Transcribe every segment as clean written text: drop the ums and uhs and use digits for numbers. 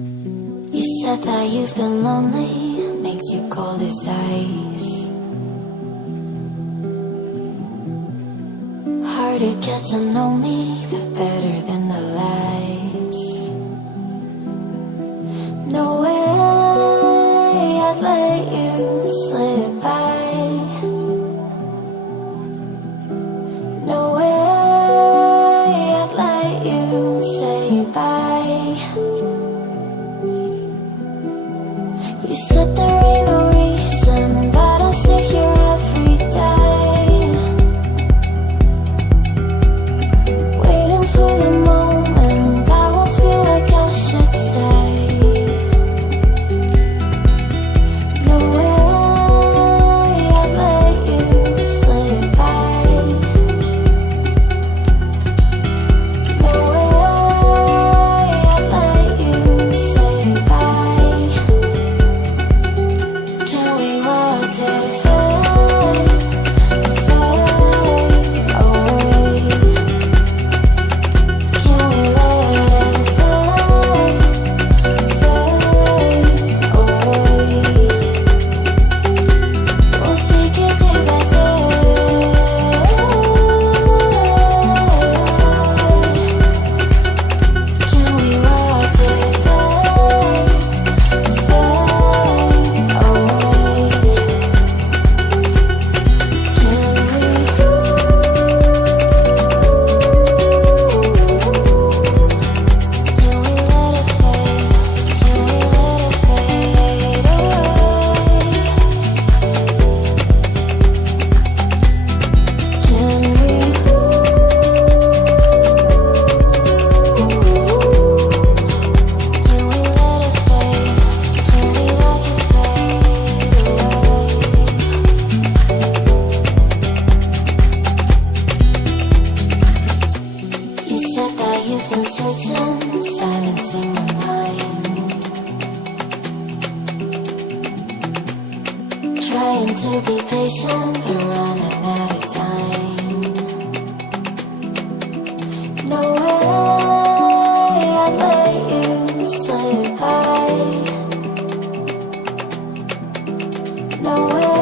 You said that you've been lonely, makes you cold as ice. Hard to get to know me, but better than the lies. No way I'd let you slip by. No way I'd let you say bye. You said there ain't no reason, but I'll sit here every day, waiting for the moment I won't feel like I should stay. No way I'd let you slip by. No way I'd let you say bye. Can we watch it fade, fade away? Can we let it fade, fade away? We'll take it day by day. Can we watch it fade, fade away? You said that you've been searching, silencing your mind, trying to be patient, but running out of time. No way I'd let you slip by. No way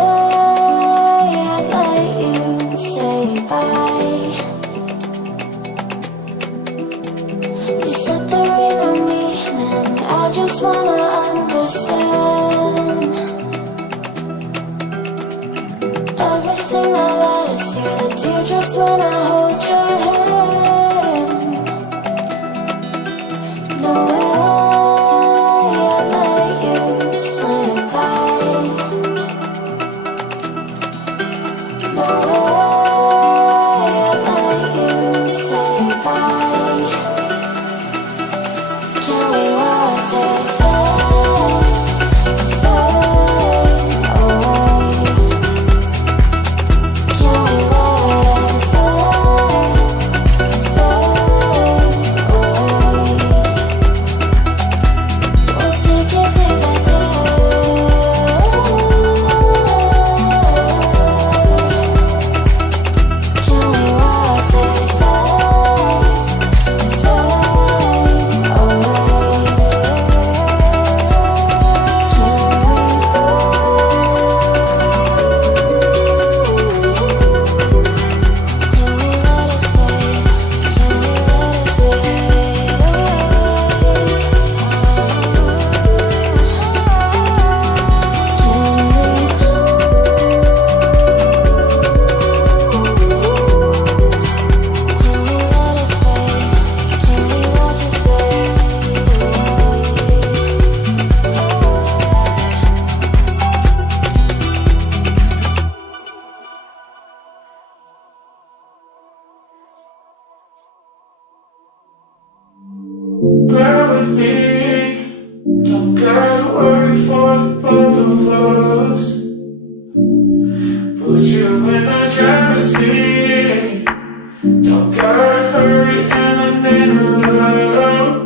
I'd let you say bye. You said there ain't no meaning, I just wanna understand everything that led us here, the teardrops when I hold your hand. No way I'd let you slip by. No way I'd let you say bye. Can we watch it fade, fade away? Can we let it fade, fade away? We'll take it day by day. Can we watch it fade, fade away? Bear with me, don't gotta worry for the both of us. Put you in the driver's seat, don't gotta hurry and I need love.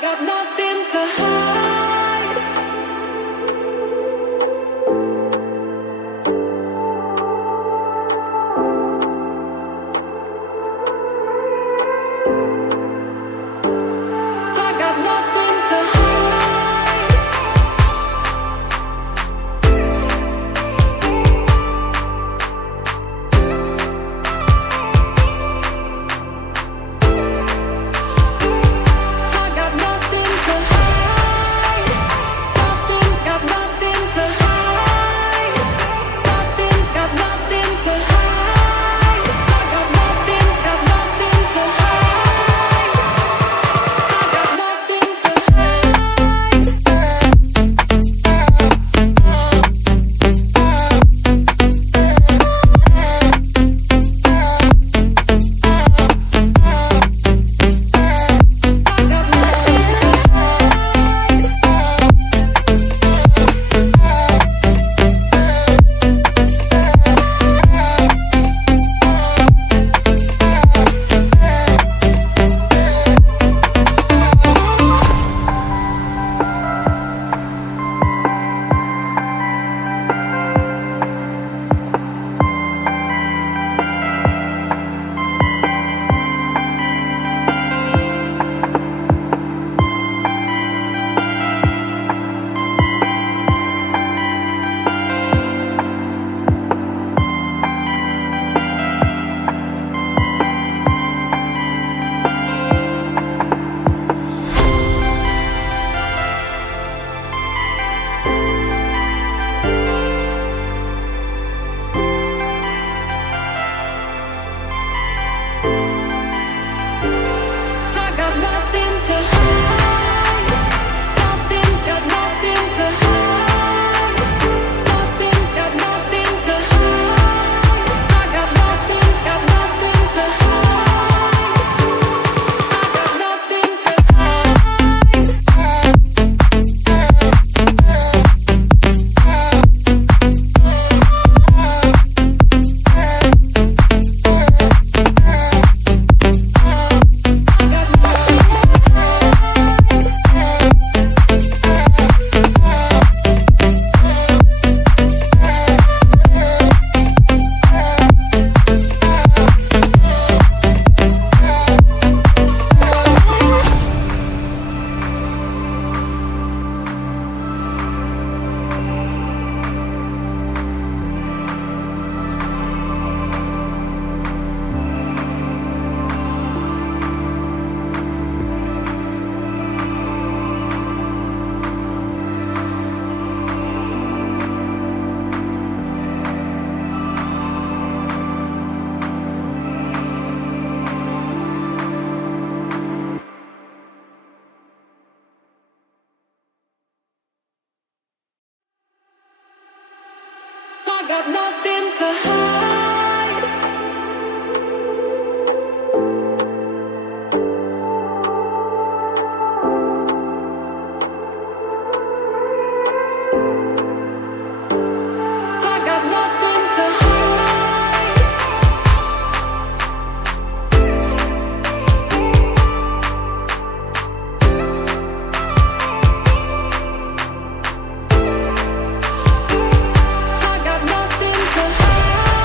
got nothing to hide. I got nothing to hide. I got nothing to hide. Nothing, got nothing to hide. Nothing, got nothing to hide. I got nothing to hide. I got nothing to hide. I got nothing to hide. I got nothing to hide.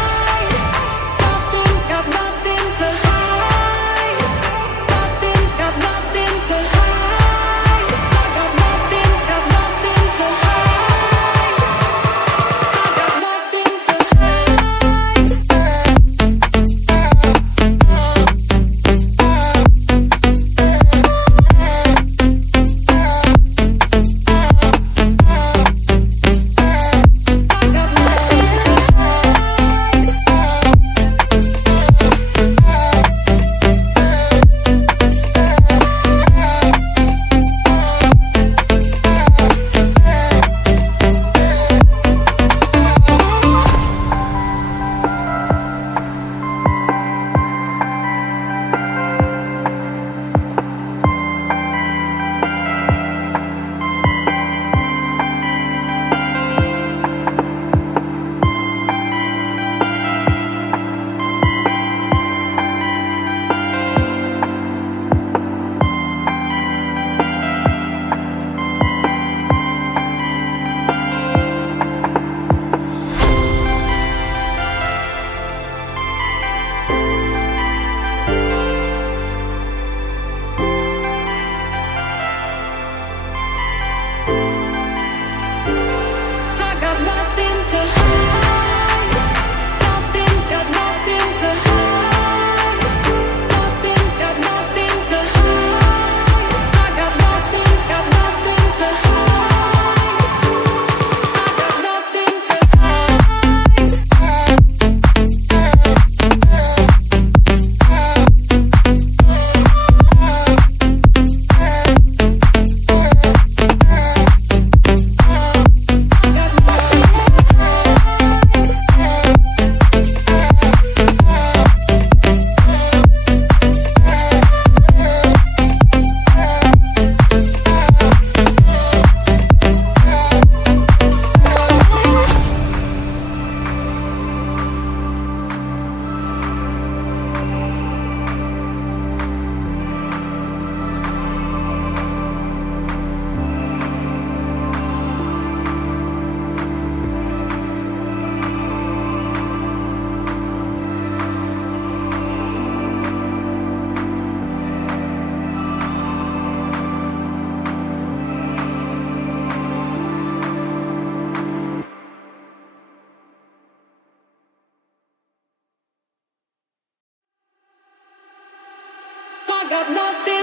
got nothing